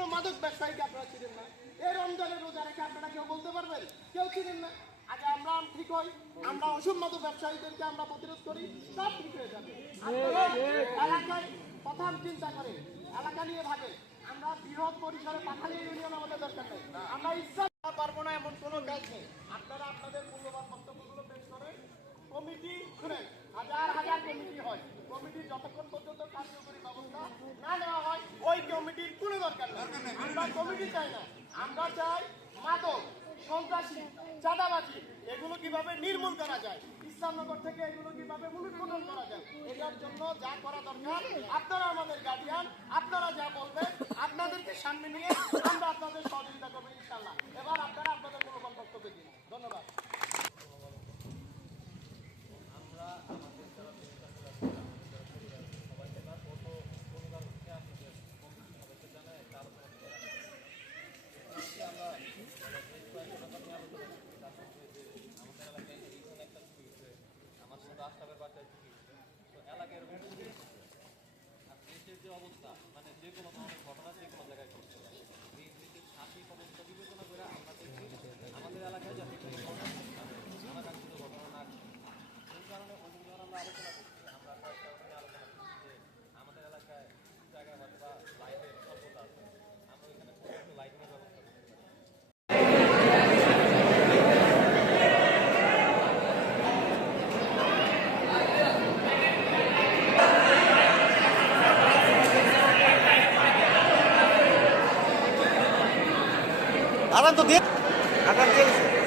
কোনো মাদক ব্যবসায়ীকে আপনারা চিনেন না। এই রমজানের রোজা রেখে আপনারা কেউ বলতে পারবেন? কেউ চিনেন না? আগে আমরা ঠিক হই আমরা অসুম মাদক ব্যবসায়ীদেরকে আমরা প্রতিরোধ করি সব ঠিক হয়ে যাবে। এলাকায় প্রথম চিন্তা করেন এলাকা নিয়ে ভাবেন আমরা বৃহৎ পরিসরে পাখালি ইউনিয়ন আমাদের দরকার নেই। আমরা ইচ্ছা পারব না এমন কোনো কাজ নেই। আপনারা আপনাদের মূল্যবান বক্তব্যগুলো পেশ করেন কমিটি শুনেন হাজার হাজার কমিটি হয়। কমিটি যতক্ষণ পর্যন্ত কার্যকরী ব্যবস্থা না নেওয়া হয় ওই কমিটির কোনো আমরা কমিটি চাই না। আমরা চাই মাদক, সন্ত্রাসী, চাঁদাবাজি, এগুলো কীভাবে নির্মূল করা যায়? ইসলামনগর থেকে এগুলো কীভাবে মূলোৎপাদন করা যায়? এটার জন্য যা করা দরকার, আপনারা আমাদের গার্ডিয়ান আপনারা যা বলবেন, আপনাদেরকে সামনে নিয়ে আমরা আপনাদের সহযোগিতা করব ইনশাল্লাহ এবার দেশের যে অবস্থা মানে যে কোনো ধরনের ঘটনা যে আদান তো দিয়ে আদান দিয়ে।